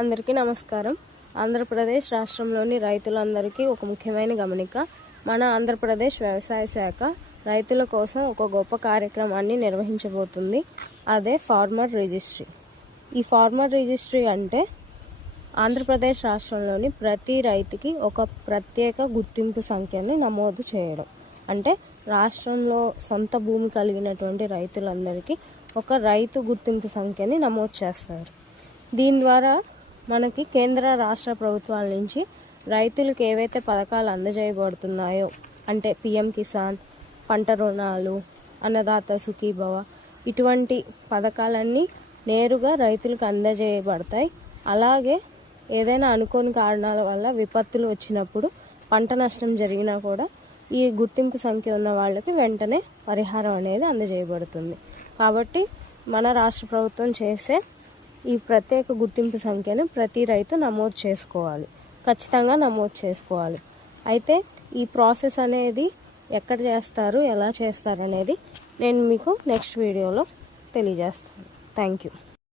అందరికీ నమస్కారం. ఆంధ్రప్రదేశ్ రాష్ట్రంలోని రైతులందరికీ ఒక ముఖ్యమైన గమనిక మన ఆంధ్రప్రదేశ్ వ్యవసాయ శాఖ రైతుల కోసం ఒక గొప్ప కార్యక్రమాన్ని నిర్వహించబోతుంది. అదే ఫార్మర్ రిజిస్ట్రీ. ఈ ఫార్మర్ రిజిస్ట్రీ అంటే ఆంధ్రప్రదేశ్ రాష్ట్రంలోని ప్రతి రైతుకి ఒక ప్రత్యేక గుర్తింపు సంఖ్యని నమోదు చేయడం. అంటే రాష్ట్రంలో సొంత భూమి కలిగినటువంటి రైతులందరికీ ఒక రైతు గుర్తింపు సంఖ్యని నమోదు చేస్తారు. దీని ద్వారా మనకి కేంద్ర రాష్ట్ర ప్రభుత్వాల నుంచి రైతులకు ఏవైతే పథకాలు అందజేయబడుతున్నాయో అంటే పిఎం కిసాన్ పంట రుణాలు అన్నదాత సుఖీభవ ఇటువంటి పథకాలన్నీ నేరుగా రైతులకు అందజేయబడతాయి. అలాగే ఏదైనా అనుకోని కారణాల వల్ల విపత్తులు వచ్చినప్పుడు పంట నష్టం జరిగినా కూడా ఈ గుర్తింపు సంఖ్య ఉన్న వాళ్ళకి వెంటనే పరిహారం అనేది అందజేయబడుతుంది. కాబట్టి మన రాష్ట్ర ప్రభుత్వం చేసే ఈ ప్రత్యేక గుర్తింపు సంఖ్యను ప్రతి రైతు నమోదు చేసుకోవాలి. ఖచ్చితంగా నమోదు చేసుకోవాలి. అయితే ఈ ప్రాసెస్ అనేది ఎక్కడ చేస్తారు ఎలా చేస్తారు అనేది నేను మీకు నెక్స్ట్ వీడియోలో తెలియజేస్తాను. Thank you.